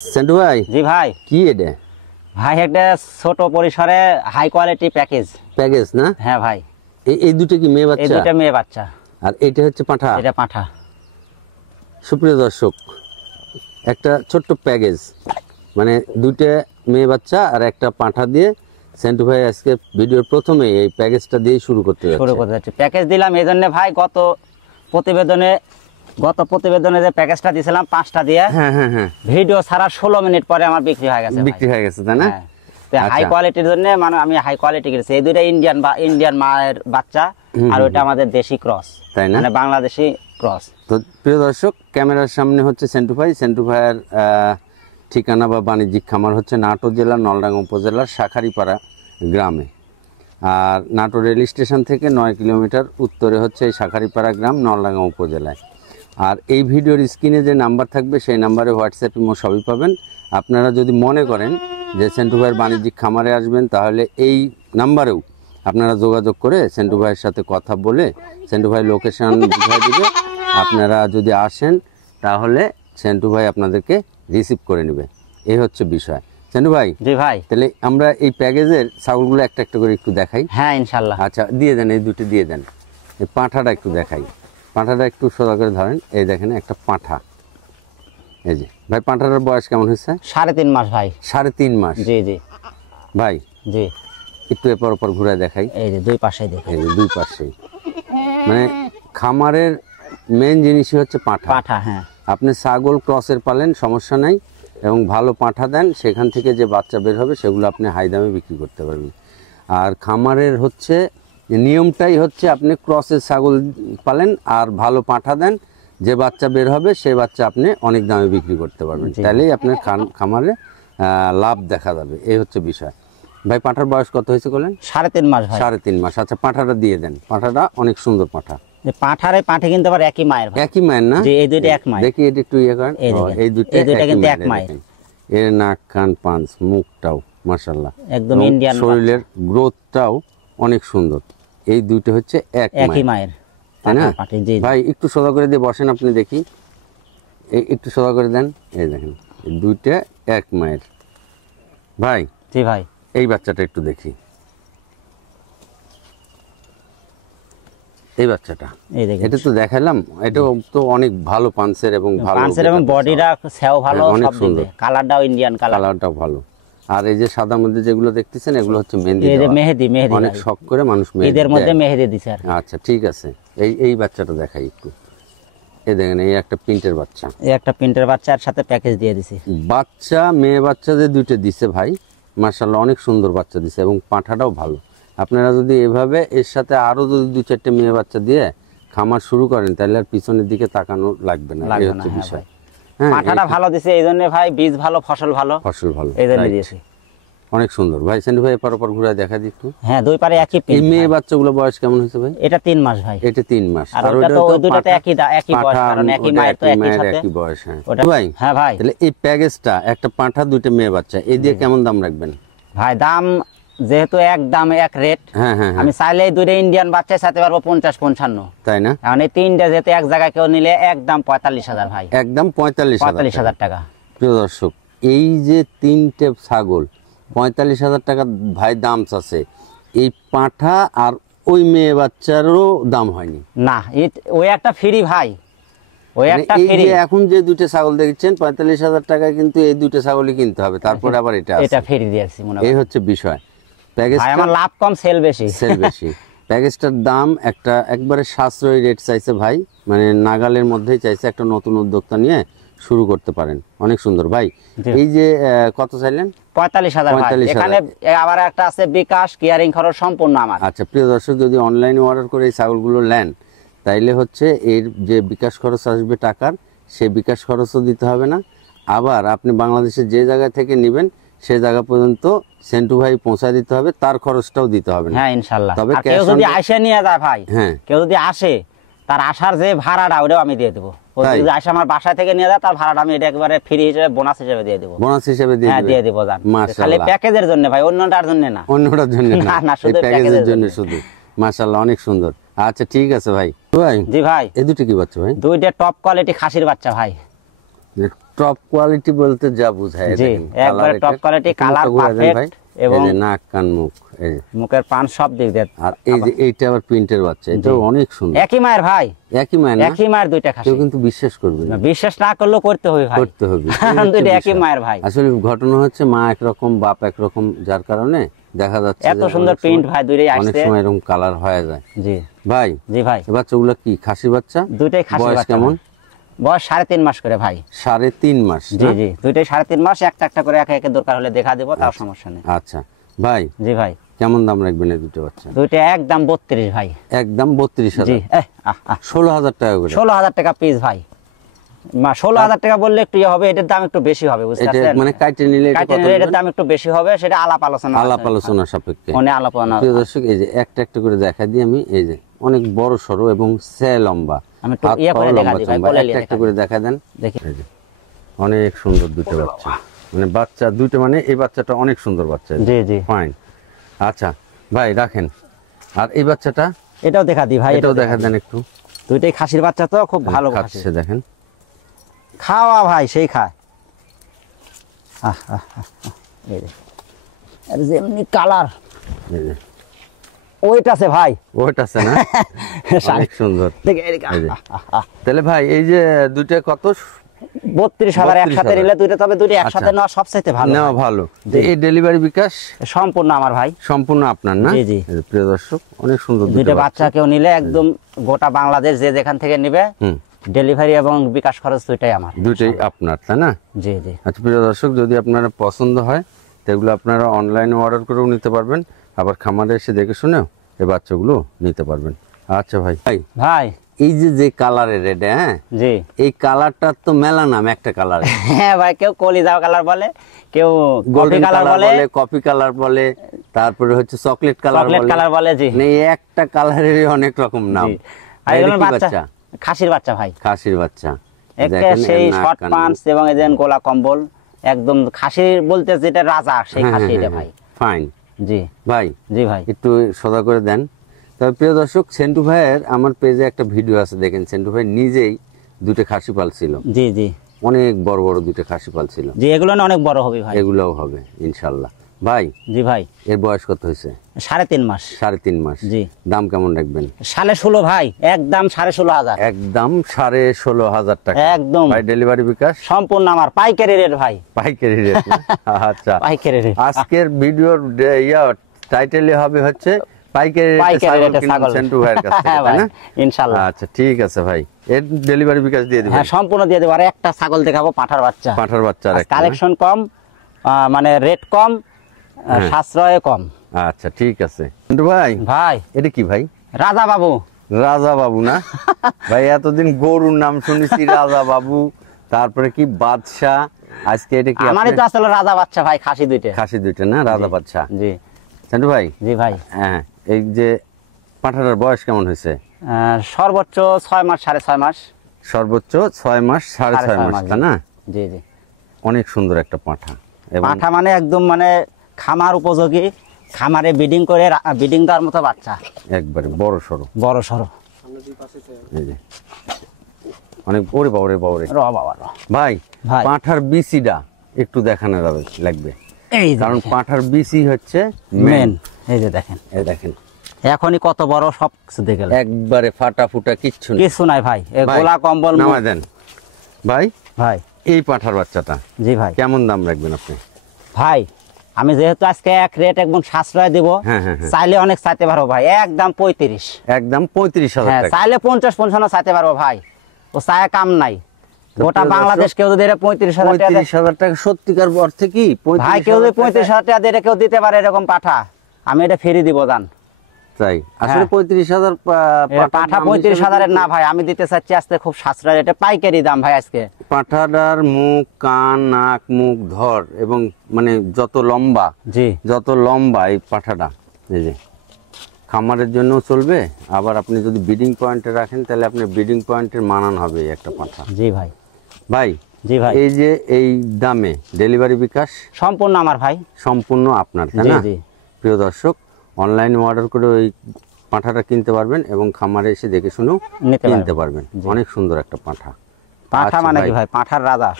সেন্টু ভাই, জি ভাই। কি এটা ভাই একটা ছোট পরিসরে হাই কোয়ালিটি প্যাকেজ না? হ্যাঁ ভাই। এই দুটো কি মেয়ে এই বাচ্চা? দুটো মেয়ে বাচ্চা। আর এটা হচ্ছে পাঁঠা। এটা পাঁঠা। সুপ্রিয় দর্শক, একটা ছোট্ট প্যাকেজ, মানে দুইটা মেয়ে বাচ্চা আর একটা পাঁঠা দিয়ে সেন্টু ভাই আজকে ভিডিওর প্রথমে এই প্যাকেজটা দিয়ে শুরু করতে যাচ্ছে। প্যাকেজ দিলাম এই জন্য ভাই, গত প্রতিবেদনে যে প্যাকেজটা দিয়েছিলাম 5টা দিয়ে, হ্যাঁ ভিডিও ছাড়া 16 মিনিট পরে আমার বিক্রি হয়ে গেছে তাই না? হাই কোয়ালিটির জন্য মানে আমি হাই কোয়ালিটি কিনেছি। এই দুইটা ইন্ডিয়ান মায়ের বাচ্চা, আর ওইটা আমাদের দেশি ক্রস, তাই না? মানে বাংলাদেশি ক্রস। তো প্রিয় দর্শক, ক্যামেরার সামনে হচ্ছে সেন্টু ভাইয়ের ঠিকানা বা বাণিজ্যিক খামার হচ্ছে নাটোর জেলার নলডাঙ্গা উপজেলার শাখারিপাড়া গ্রামে। আর নাটোর রেল স্টেশন থেকে 9 কিলোমিটার উত্তরে হচ্ছে এই শাখারিপাড়া গ্রাম, নলডাঙ্গা উপজেলায়। আর এই ভিডিওর স্ক্রিনে যে নাম্বার থাকবে সেই নাম্বারে হোয়াটসঅ্যাপ ইমো সবই পাবেন। আপনারা যদি মনে করেন যে সেন্টু ভাইয়ের বাণিজ্যিক খামারে আসবেন, তাহলে এই নাম্বারেও আপনারা যোগাযোগ করে সেন্টু ভাইয়ের সাথে কথা বলে সেন্টু ভাই লোকেশন বুঝিয়ে দিবে। আপনারা যদি আসেন তাহলে সেন্টু ভাই আপনাদেরকে রিসিভ করে নেবে, এই হচ্ছে বিষয়। সেন্টু ভাই, জি ভাই, তাহলে আমরা এই প্যাকেজের ছাগলগুলো একটা একটা করে একটু দেখাই। হ্যাঁ ইনশাল্লাহ। আচ্ছা, দিয়ে দেন, এই দুটো দিয়ে দেন। এই পাঁঠাটা একটু দেখাই, পাঁঠাটা একটু সোজা করে ধরেন। এই দেখেন একটা পাঁঠা। এই যে ভাই, পাঁঠাটার বয়স কেমন হয়েছে? 3.5 মাস ভাই। 3.5 মাস। জি জি ভাই, জি, একটু এরপর ওপর ঘুরে দেখাই। এই যে দুই পাশেই দেখেন, এই যে দুই পাশেই, মানে খামারের মেন জিনিসই হচ্ছে পাঁঠা। হ্যাঁ। আপনি ছাগল ক্রসের পালেন, সমস্যা নাই, এবং ভালো পাঁঠা দেন, সেখান থেকে যে বাচ্চা বের হবে সেগুলো আপনি হাই দামে বিক্রি করতে পারবেন। আর খামারের হচ্ছে নিয়মটাই হচ্ছে আপনি ক্রসের ছাগল পালেন আর ভালো পাঁঠা দেন, যে বাচ্চা বের হবে সেই বাচ্চা আপনি অনেক দামে বিক্রি করতে পারবেন। তাহলেই আপনার খামারে লাভ দেখা যাবে, এই হচ্ছে বিষয়। ভাই, পাঁঠার বয়স কত হয়েছে বলেন? 3.5 মাস ভাই। 3.5 মাস। আচ্ছা, পাঁঠাটা দিয়ে দেন। পাঁঠাটা অনেক সুন্দর পাঁঠা। পাঁঠে কিন্তু আবার একই মায়ের ভাই। একই মায়ের না? জি, এই দুইটা এক মায়ের। দেখি এটা একটু ইয়ে করেন। এই দুইটা কিন্তু এক মায়ের। এর নাক, কান, পাঁচ, মুখটাও মাশাআল্লাহ একদম ইন্ডিয়ান। শরীরের গ্রোথটাও অনেক সুন্দর। এই দুইটা হচ্ছে একই মায়ের, তাই না? ভাই, একটু সোজা করে দিয়ে বসেন আপনি, দেখি একটু সোজা করে দেন। এই দেখেন, এই দুইটা এক মায়ের। ভাই, জি ভাই, এই বাচ্চাটা একটু দেখি। এই বাচ্চাটা, এটা তো দেখালাম, এটা তো অনেক ভালো পাঞ্চের এবং বডিটা সেও ভালো, সব দিকে কালারটাও ইন্ডিয়ান কালারটাও ভালো। আর এই যে সাদা মধ্যে যেগুলো দেখতেছেন এগুলো হচ্ছে মেহেদি। অনেক শখ করে মানুষ এদের মধ্যে মেহেদি দিছে। আচ্ছা, ঠিক আছে। এই বাচ্চাটা দেখাই একটু। এই দেখেন, এই একটা প্রিন্টের বাচ্চা, বাচ্চার সাথে প্যাকেজ দিয়ে দিছি। বাচ্চা মেয়ে বাচ্চা যে দুইটা দিছে ভাই, মাশাআল্লাহ অনেক সুন্দর বাচ্চা দিছে, এবং পাঁঠাটাও ভালো। আপনারা যদি এভাবে এর সাথে আরো যদি 2-4টে মেয়ে বাচ্চা দিয়ে খামার শুরু করেন, তাহলে আর পিছনের দিকে তাকানো লাগবে না, এই হচ্ছে বিষয়। হ্যাঁ, পাঁঠাটা ভালো দিছে এই জন্য ভাই, বীজ ভালো, ফসল ভালো, এই জন্য দিয়েছি। অনেক সুন্দর। ভাই, সেন্টু ভাই এপার ওপর ঘুরে দেখা দিই একটু। হ্যাঁ, দুই পারে একই। এই মেয়ে বাচ্চাগুলো বয়স কেমন হয়েছে ভাই? এটা 3 মাস ভাই। এটা 3 মাস। আর ওটা তো ওই দুটোতে একই বয়স, কারণ একই মায়ের, তো একই বয়স। হ্যাঁ ভাই। হ্যাঁ ভাই, তাহলে এই প্যাকেজটা একটা পাঁঠা, দুইটা মেয়ে বাচ্চা, এই দিয়ে কেমন দাম রাখবেন ভাই? দাম যেহেতু এক দাম এক রেট, হ্যাঁ, আমি চাইলে দুইটা ইন্ডিয়ান বাচ্চা চাইতে পারবো 50-55, তাই না? মানে তিনটা যেহেতু এক জায়গায় কেউ নিলে একদম 45,000 ভাই। একদম 45,000 টাকা। প্রিয় দর্শক, এই যে 3টে ছাগল 45,000 টাকা ভাই দাম চাচ্ছে, এই পাঁঠা আর ওই মেয়ে বাচ্চারও দাম হয়নি না, ওই একটা ফ্রি ভাই, ওই একটা ফ্রি। এখন যে দুটো ছাগল দেখছেন 45,000 টাকায়, কিন্তু এই দুটো ছাগলই কিনতে হবে, তারপরে আবার এটা ফ্রি দিয়েছি। এই হচ্ছে বিষয়। প্যাকেজ আমার লাভ কম, সেল বেশি। প্যাকেজটার দাম একবারে সাশ্রয়ী রেট চাইছে ভাই, মানে নাগালের মধ্যেই চাইছে। একটা নতুন উদ্যোক্তা নিয়ে শুরু করতে পারেন, অনেক সুন্দর। ভাই, এই যে কত চাইলেন? 45,000। এখানে আবার একটা আছে বিকাশ, কেয়ারিং খরচ সম্পূর্ণ আমার। আচ্ছা, প্রিয় দর্শক, যদি অনলাইনে অর্ডার করে এই ছাগলগুলো নেন, তাইলে হচ্ছে এর যে বিকাশ খরচ আসবে টাকার, সেই বিকাশ খরচও দিতে হবে না। আবার আপনি বাংলাদেশের যে জায়গা থেকে নেবেন সেই জায়গা পর্যন্ত সেন্টু ভাই পৌঁছা দিতে হবে, তার খরচটাও দিতে হবে না। হ্যাঁ ইনশাআল্লাহ। তবে কেউ যদি আসে নিয়ে যায় ভাই, হ্যাঁ, কেউ যদি আসে, তার আসার যে ভাড়াটা ওটাও আমি দিয়ে দেবো। যদি আসে আমার বাসা থেকে নিয়ে যায়, তার ভাড়াটা আমি এটা একেবারে ফ্রি হিসেবে, বোনাস হিসেবে দিয়ে দেবো। দিয়ে দেবো। খালি প্যাকেজের জন্য ভাই, অন্যটার জন্য না। অন্যটার জন্য না, শুধু প্যাকেজের জন্য শুধু। মাশাআল্লাহ, অনেক সুন্দর। আচ্ছা, ঠিক আছে ভাই। জি ভাই, এই দুটো কি বাচ্চা ভাই? দুইটা টপ কোয়ালিটি খাসির বাচ্চা ভাই। টপ কোয়ালিটি বলতে যা বোঝায়, জি একবারে টপ কোয়ালিটি, কালার পারফেক্ট এবং নাক কান মুখ, এই যে মুখের পান সব দিক দিয়ে। আর এই যে এইটা আবার প্রিন্টের বাচ্চা, এটা অনেক সুন্দর। একই মায়ের ভাই, একই মায়ের, একই মায়ের দুইটা খাসি। কেউ কিন্তু বিশ্বাস করবে না, বিশ্বাস না করলেও করতে হবে ভাই, করতে হবে, কারণ দুইটা একই মায়ের ভাই। আসলে ঘটনা হচ্ছে মা একরকম বাপ একরকম, যার কারণে দেখা যাচ্ছে এত সুন্দর প্রিন্ট ভাই, দুইটাই আসছে, অনেক সময় এরকম কালার হয়ে যায়। জি ভাই, জি ভাই, এই বাচ্চাগুলো কি খাসি বাচ্চা? দুইটাই খাসি বয়স বাচ্চা। কেমন? বয়স 3.5 মাস করে ভাই। 3.5 মাস? জি জি, দুইটাই 3.5 মাস, একটা একটা করে একে একে দরকার হলে দেখা দেবো, তাও সমস্যা নেই। আচ্ছা ভাই, জি ভাই, কেমন দাম রাখবেন এই দুটো বাচ্চা? দুইটা একদম 32 ভাই। একদম 32,000? জি 16,000 টাকা করে? 16,000 টাকা পিস ভাই। 16,000 টাকা বললে একটু ইয়ে হবে, এটার দাম একটু বেশি হবে, বুঝতে পারছেন? মানে কাটে নিলে এটার দাম একটু বেশি হবে, সেটা আলাপ আলোচনা সাপেক্ষে। প্রিয় দর্শক, এই যে একটা একটা করে দেখা দিই আমি, এই যে অনেক বড় সরো এবং সে লম্বা, আমি একটু ইয়ে করে দেখা দিই ভাই, বলে একটা একটা করে দেখা দেন। দেখি, অনেক সুন্দর দুটো বাচ্চা, মানে বাচ্চা দুটো, মানে এই বাচ্চাটা অনেক সুন্দর বাচ্চা। জি জি, ফাইন। আচ্ছা ভাই রাখেন, আর এই বাচ্চাটা এটাও দেখা দিই ভাই, এটাও দেখা দেন একটু। দুইটাই খাসির বাচ্চা তো, খুব ভালো খাচ্ছে, দেখেন খাওয়া ভাই, সেই খায়। যেমনি কালার ওইটাছে ভাই, ওইটাছে না? অনেক সুন্দর। তাহলে ভাই এই যে দুইটা কত? 32,000 একসাথে নিলে দুইটা, তবে দুইটা একসাথে নেওয়া সবচাইতে ভালো, নেওয়া ভালো। এই ডেলিভারি বিকাশ সম্পূর্ণ আমার ভাই, সম্পূর্ণ আপনার না? জি জি। প্রিয় দর্শক, অনেক সুন্দর দুইটা বাচ্চা কেউ নিলে একদম গোটা বাংলাদেশ যে যেখান থেকে নিবে, ডেলিভারি এবং বিকাশ খরচ দুইটাই আমার, দুইটাই আপনার, তাই না? জি জি। আচ্ছা প্রিয় দর্শক, যদি আপনারা পছন্দ হয় সেগুলো আপনারা অনলাইনে অর্ডার করেও নিতে পারবেন, আবার খামারে এসে দেখে শুনেও এই বাচ্চাগুলো নিতে পারবেন। আচ্ছা ভাই, ভাই এই যে কালারের রেড, হ্যাঁ জি, এই কালারটা তো মেলা নাম একটা কালার। হ্যাঁ ভাই, কেউ কলিজা কালার বলে, কেউ গোল্ডেন কালার বলে, কফি কালার বলে, তারপরে হচ্ছে চকলেট কালার বলে। জি, এই একটা কালারেরই অনেক রকম নাম। আর এগুলো বাচ্চা, খাসির বাচ্চা ভাই, খাসির বাচ্চা, একটা সেই শর্ট পাঞ্চ এবং এদেন গোলা কম্বল, একদম খাসি বলতে যেটা রাজা, সেই খাসি এটা ভাই। ফাইন। জি ভাই, জি ভাই, একটু সোজা করে দেন। তবে প্রিয় দর্শক, সেন্টু ভাইয়ের আমার পেজে একটা ভিডিও আছে, দেখেন সেন্টু ভাই নিজেই দুটো খাসি পালছিল। জি জি, অনেক বড় বড় দুটো খাসি পালছিল। জি, এগুলো না অনেক বড় হবে ভাই, এগুলোও হবে ইনশাআল্লাহ। ভাই, জি ভাই, এর বয়স কত হয়েছে? 3.5 মাস। 3.5 মাস? জি। দাম কেমন রাখবেন? 16.5 ভাই, একদম 16.5। একদম 16.5 টাকা একদম ভাই। ডেলিভারি বিকাশ সম্পূর্ণ আমার, পাইকারি রেট ভাই, পাইকারি রেট। আচ্ছা, পাইকারি রেট। আজকের ভিডিওর টাইটেলে হবে হচ্ছে পাইকারি রেটে ছাগল সেন্টু ভাইয়ের কাছ থেকে, তাই না? ইনশাআল্লাহ। আচ্ছা ঠিক আছে ভাই, এর ডেলিভারি বিকাশ দিয়ে দিবেন? হ্যাঁ, সম্পূর্ণ দিয়ে দেব। আর একটা ছাগল দেখাবো, পাঁঠার বাচ্চা। পাঁঠার বাচ্চা, কালেকশন কম, মানে রেট কম, সাশ্রয় কম। আচ্ছা ঠিক আছে সেন্টু ভাই। ভাই, এটা কি ভাই? রাজা বাবু। রাজা বাবু না ভাই? এতদিন গরুর নাম শুনেছি, রাজা বাবু, তারপরে কি বাদশা, আজকে এটা কি? আমারই তো আসলে রাজা বাচ্চা ভাই, খাসি দুইটা না, রাজা বাচ্চা। জি সেন্টু ভাই। জি ভাই। হ্যাঁ, এই যে পাঁঠাটার বয়স কেমন হয়েছে? সর্বোচ্চ 6 মাস, 6.5 মাস। সর্বোচ্চ 6 মাস, 6.5 মাস, তাই না? জি জি, অনেক সুন্দর একটা পাঁঠা। পাঁঠা মানে একদম মানে খামার উপযোগী, খামারে ব্রিডিং করে ব্রিডিং দেওয়ার মতো বাচ্চা, একবারে বড় সরো। এই যে অনেক, ওরে বাবা রে বাবা রে বাবা। ভাই, পাঁঠার বিসিটা একটু দেখানো যাবে, লাগবে, কারণ পাঁঠার বিসি হচ্ছে মেন। এই যে দেখেন, এই দেখেন এখনই কত বড়, সব কিছু দেখে একবারে ফাটা ফুটা, কিচ্ছু নাই ভাই। গোলা কম্বল নামায় দেন ভাই। ভাই, এই পাঁঠার বাচ্চাটা, জি ভাই, কেমন দাম রাখবেন আপনি? ভাই আমি যেহেতু আজকে এক রেট একদম সাশ্রয় দিব, চাইলে অনেক চাইতে পারবো ভাই, একদম 35। একদম 35,000 টাকা? চাইলে 50-55 চাইতে পারবো ভাই, ও চায় কাম নাই। গোটা বাংলাদেশ কেউ যদি 35,000 টাকা সত্যিকার অর্থে কি ভাই, কেউ যদি 35,000 টাকা দিয়ে কেউ দিতে পারে এরকম পাঠা, আমি এটা ফিরে দিব দান। তাই আসলে 35,000 পাঠা 35,000 না ভাই, আমি দিতে চাচ্ছি আজকে খুব সাশ্রয়, এটা পাইকারি দাম ভাই। আজকে পাঠাটার মুখ, কান, নাক, মুখ, ধর এবং মানে যত লম্বা, যত লম্বা এই পাঠাটা, এই যে খামারের জন্য চলবে, আবার আপনি যদি ব্রিডিং পয়েন্টে রাখেন তাহলে আপনার ব্রিডিং পয়েন্টের মানান হবে একটা পাঠা। জি ভাই। ভাই, জি ভাই, এই যে এই দামে ডেলিভারি বিকাশ সম্পূর্ণ আমার ভাই, সম্পূর্ণ আপনার, তাই না? প্রিয় দর্শক, অনলাইনে অর্ডার করে ওই পাঁঠাটা কিনতে পারবেন এবং খামারে এসে দেখে শুনেও কিনতে পারবেন। অনেক সুন্দর একটা পাঁঠা। পাঁঠা মানে কি ভাই? পাঁঠার রাজা।